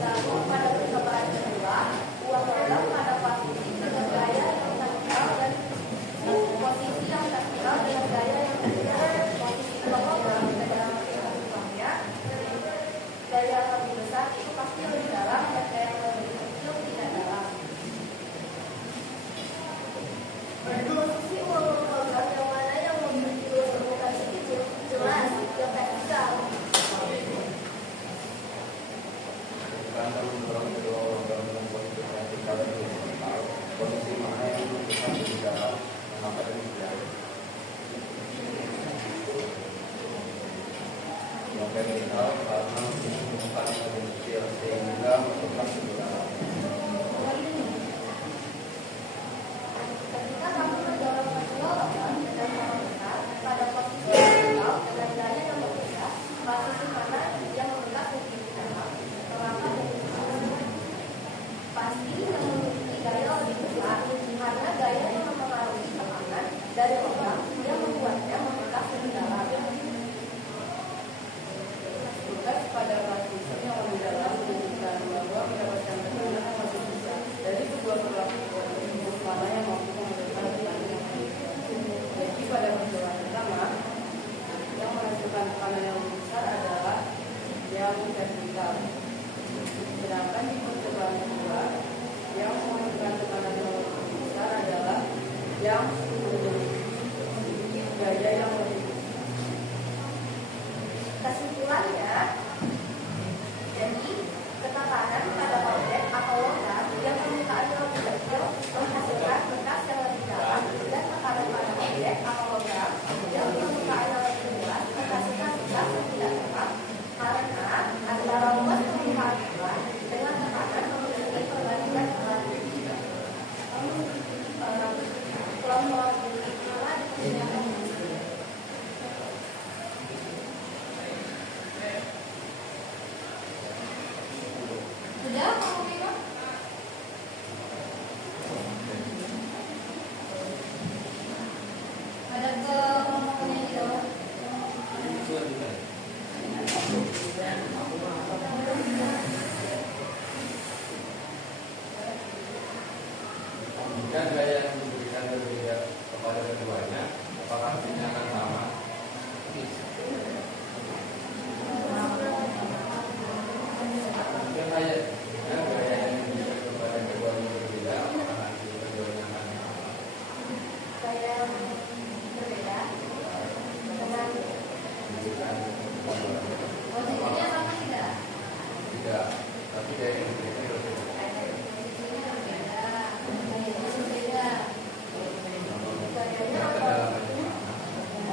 Lalu pada percobaan kedua, uang logam pada posisi dengan gaya yang vertikal dan posisi yang vertikal dengan gaya yang berbeda. Posisi uang logam kedalaman dekat uangnya, gaya yang lebih besar itu pasti lebih dalam dan gaya yang lebih kecil tidak dalam. Posisi uang logam yang mana yang memiliki permukaan sedikit jelas yang vertikal. Karena mendorong kedua logam dengan posisi vertikal dan horizontal, posisi mana yang menentukan di dalam mengapa demikian? Yang vertikal karena permukaan yang lebih kecil sehingga masukkan ke dalam. Ketika kamu mendorong kedua logam dengan sama besar pada posisi vertikal dengan gaya yang berbeda, posisi mana yang mendekat lebih dalam, mengapa demikian? Pasti yang memiliki gaya lebih besar karena gaya yang mempengaruhi tekanan dari logam yang membuatnya mendekat lebih dalam. Tugas pada plastisir yang lebih dalam menunjukkan bahwa mendapatkan tekanan yang lebih besar dari sebuah perlakuan untuk mana yang mampu memberikan tekanan yang lebih besar. Jadi pada percobaan pertama, yang menghasilkan tekanan yang lebih besar adalah yang vertikal. Sedangkan di percobaan kedua, yang menghasilkan tekanan yang lebih besar adalah yang memiliki gaya yang lebih besar. Kesimpulannya, jadi ketekanan pada objek atau logam yang permukaannya lebih kecil menghasilkan bekas yang lebih dalam dan tekanan pada objek atau logam yang permukaannya lebih luas menghasilkan bekas yang tidak dalam karena antara luas permukaan luas dengan tekanan memiliki perbandingan kelompok Sudah kamu bilang? Ada kelompokannya di bawah. Jika gaya yang diberikan berbeda kepada keduanya, apakah hasilnya akan sama? Jika gaya yang diberikan kepada keduanya berbeda, apakah hasil keduanya akan sama? gaya yang berbeda dengan Diberikan keduanya. Posisinya sama tidak? Tidak, tapi gaya yang diberikan berbeda. Posisinya berbeda. Gayanya berbeda. gayanya Yang apa? kedalamannya sama.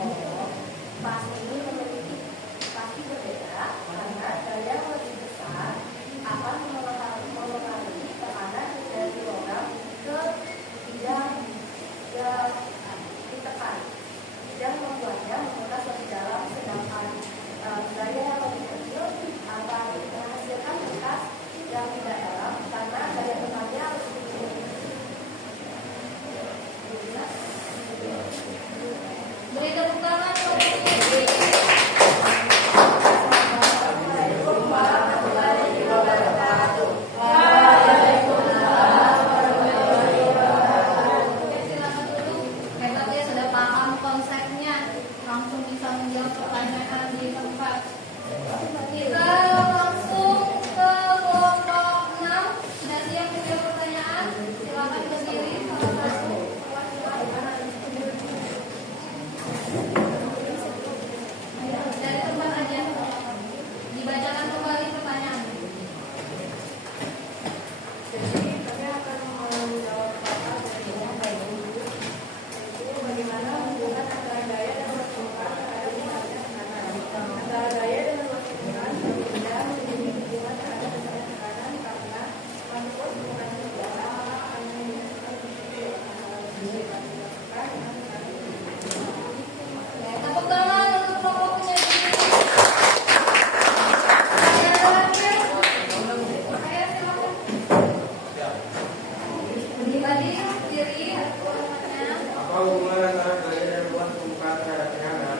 Dibanding kiri alamatnya. Apa hubungan antara gaya dan luas permukaan terhadap genangan?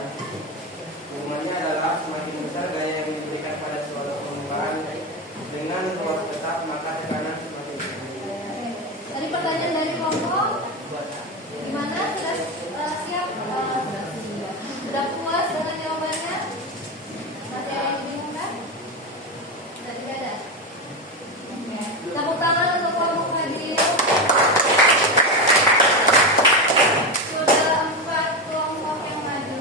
Hubungannya adalah semakin besar gaya yang diberikan pada suatu permukaan dengan luas tetap, maka tekanan semakin tinggi. Tadi pertanyaan dari kelompok gimana? Sudah siap? Sudah puas dengan jawabannya? Masih ada yang bingung kan? Sudah tidak ada? Oke. Tepuk tangan untuk kelompok hadir. Sudah 4 kelompok yang maju.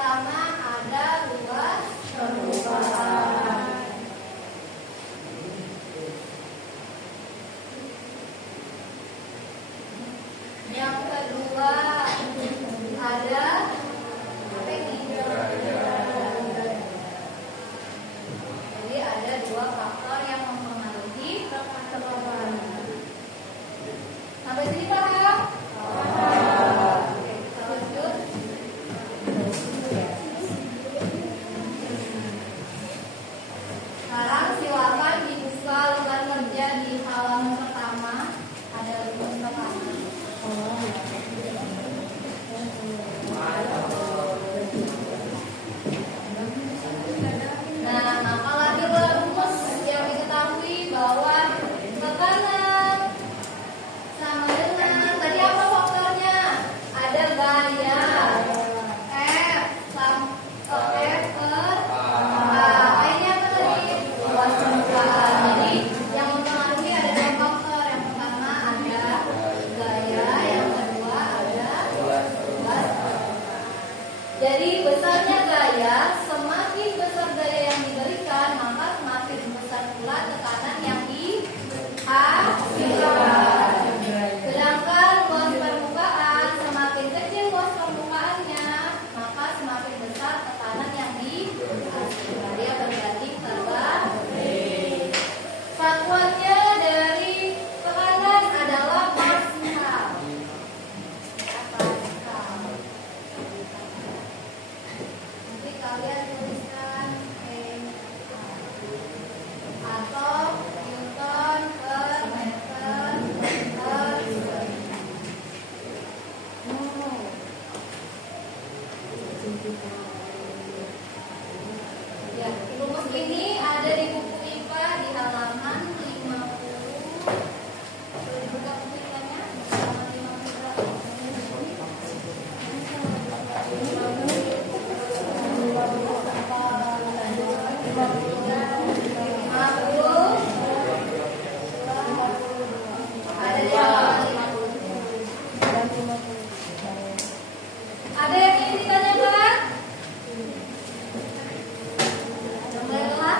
pertama ada luas permukaan. Yang kedua ada apa ini? Jadi ada dua faktor yang mempengaruhi kekebalan. Sampai sini paham? Oke, kita lanjut. Sekarang silakan dibuka lembar kerja di halaman pertama. Ada rumus pertama. Nah, maka lahirlah rumus yang diketahui bahwa tekanan sama dengan tadi apa faktornya? Ada gaya F per A. Ini apa tadi? Luas permukaan. Jadi yang mempengaruhi ada dua faktor. Yang pertama ada gaya, yang kedua ada luas permukaan. Jadi besarnya gaya, semakin besar gaya yang diberikan, maka semakin besar pula tekanan yang dihasilkan. Sedangkan luas permukaan, semakin kecil luas permukaannya, maka semakin besar tekanan yang dihasilkan. Dia berbanding terbalik. Satuannya dari tekanan adalah Pascal. Nanti kalian tuliskan atau Newton per meter persegi. Ya, rumus ini ada di buku IPA di halaman 50. Boleh buka buku IPA-nya? Halaman 50. Ada di halaman 50. Ada yang ingin ditanyakan? Baiklah.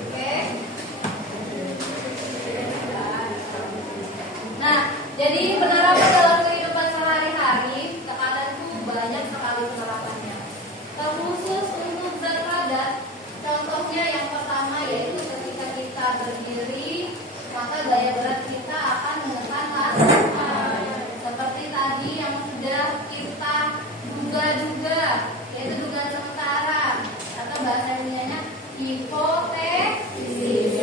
Oke. Nah, jadi penerapan dalam kehidupan sehari-hari, tekanan itu banyak sekali penerapannya. Terkhusus untuk zat padat, contohnya yang pertama yaitu ketika kita berdiri, maka gaya berat kita akan menekan lantai. Seperti tadi yang sudah kita duga-duga, yaitu dugaan sementara atau bahasa Indonesianya hipotesis.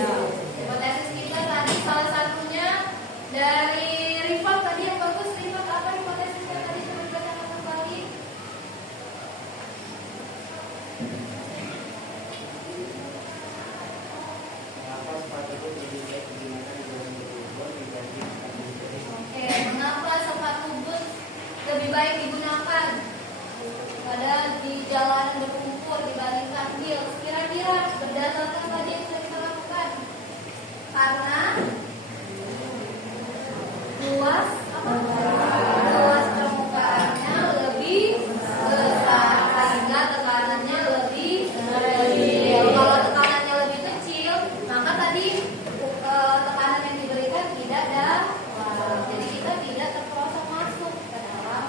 Hipotesis kita tadi salah satunya dari Rifat tadi yang bagus. Rifat apa hipotesisnya tadi? Coba dibacakan kembali. Mengapa sepatu bot lebih baik digunakan di dalam berkumpul dibanding sepatu bot? Oke, mengapa sepatu bot lebih baik digunakan pada di jalanan berlumpur dibandingkan heels? Kira-kira berdasarkan tadi yang sudah kita lakukan? Karena luas permukaannya lebih besar, sehingga tekanannya lebih kecil. Kalau tekanannya lebih kecil, maka tadi tekanan yang diberikan tidak dalam, jadi kita tidak terperosok masuk ke dalam.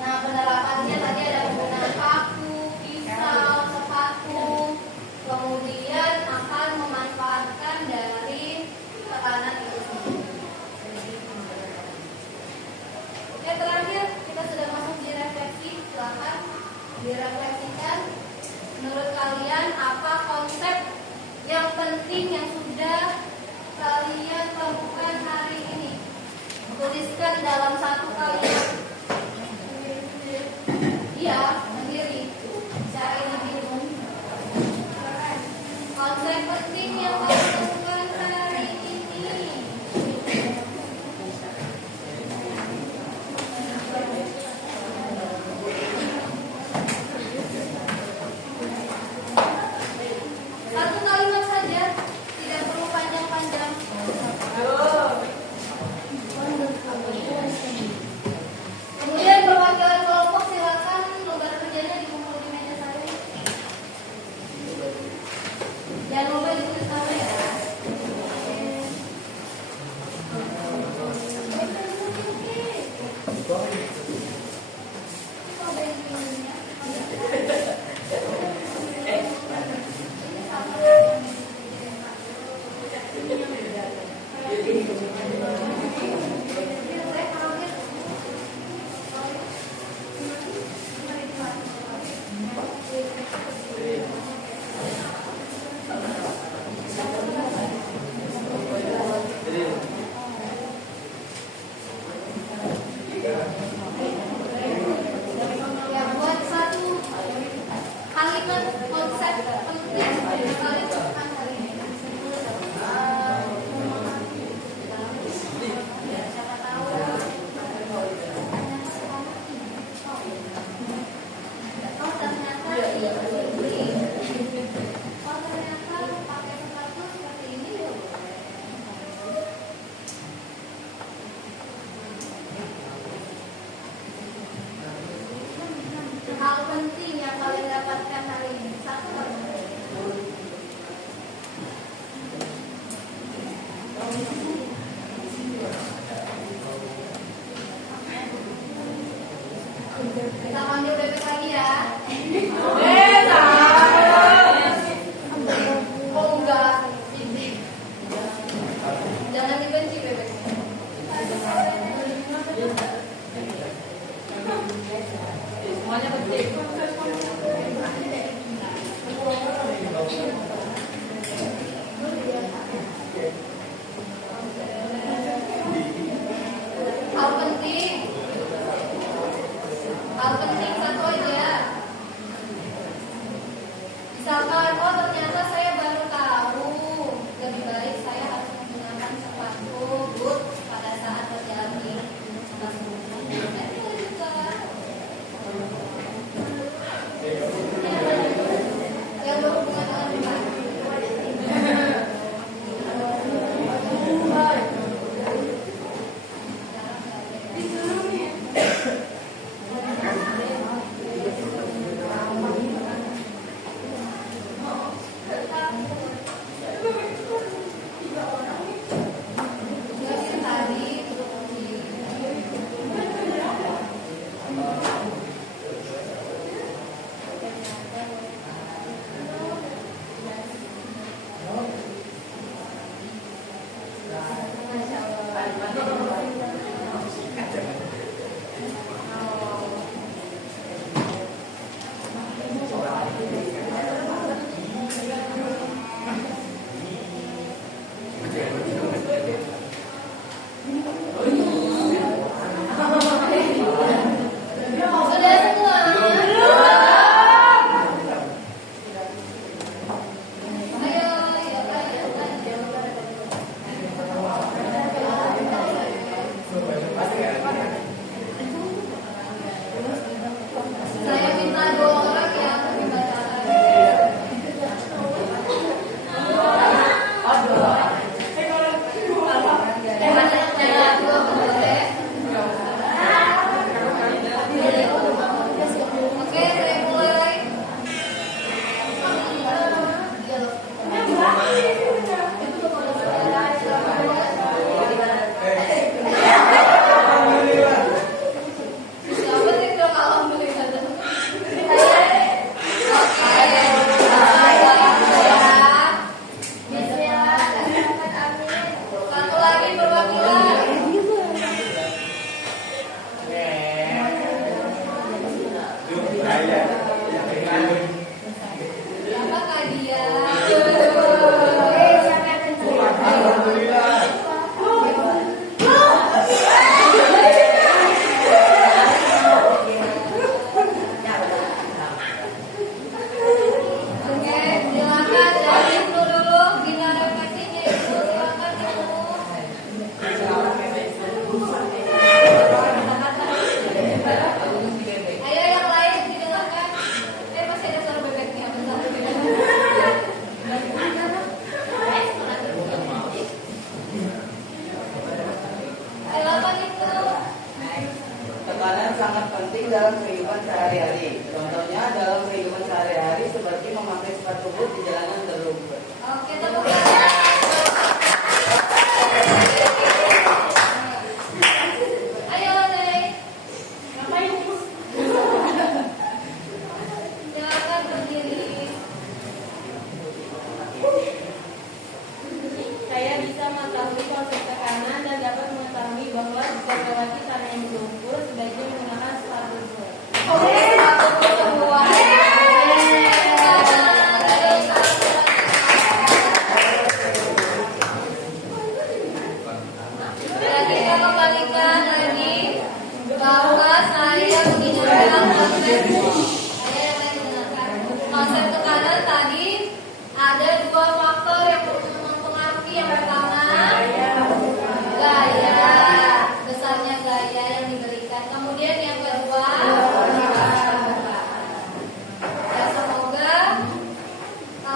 Nah, penerapannya tadi ada penggunaan paku, pisau, sepatu, kemudian akan memanfaatkan dari tekanan itu sendiri. Oke, terakhir kita sudah masuk di refleksi. Silakan direfleksikan. Menurut kalian apa konsep yang penting yang sudah kalian temukan hari ini? Tuliskan dalam satu kalimat. Iya, sendiri. Cari lebih umum. Konsep penting yang kalian temukan hari ini. Satu kalimat saja, tidak perlu panjang-panjang. kalian dapatkan hari ini? Satu hari. Kita panggil bebek lagi ya. Oh enggak. Jangan dibenci bebeknya. Semuanya penting. Hal penting satu aja. Misalkan, oh ternyata saya baru tahu, lebih baik saya harus menggunakan sepatu boot pada saat berjalan di atas bukit. Itu juga. Yang berhubungan dengan sangat penting dalam kehidupan sehari-hari. Contohnya dalam kehidupan sehari-hari seperti memakai sepatu boot di jalanan terbuka. Oke, tepuk tangan. Ayo, Nek. Ngapain? Silakan berdiri. Saya bisa mengetahui konsep tekanan dan dapat mengetahui bahwa jika melewati tanah yang lumpur sebaiknya menggunakan sepatu boot. Oke, sepatu semua. Kita kembalikan lagi bahwa saya menggunakan konsep tekanan tadi ada dua faktor yang mempengaruhi. Yang pertama, gaya, besarnya gaya yang diberikan. Kemudian yang kedua, ya, semoga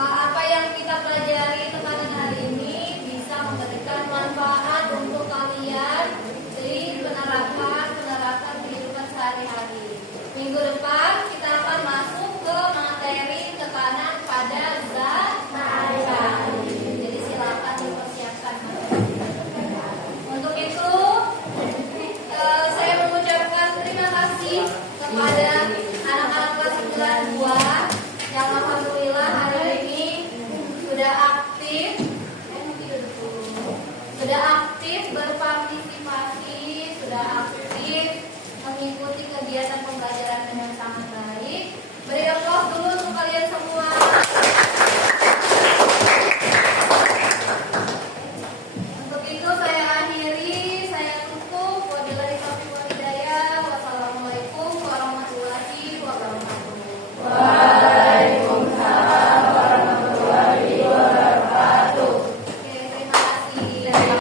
apa yang kita pelajari tekanan hari ini bisa memberikan manfaat untuk kalian di penerapan kehidupan sehari-hari. Minggu depan kita akan masuk ke prinsip sudah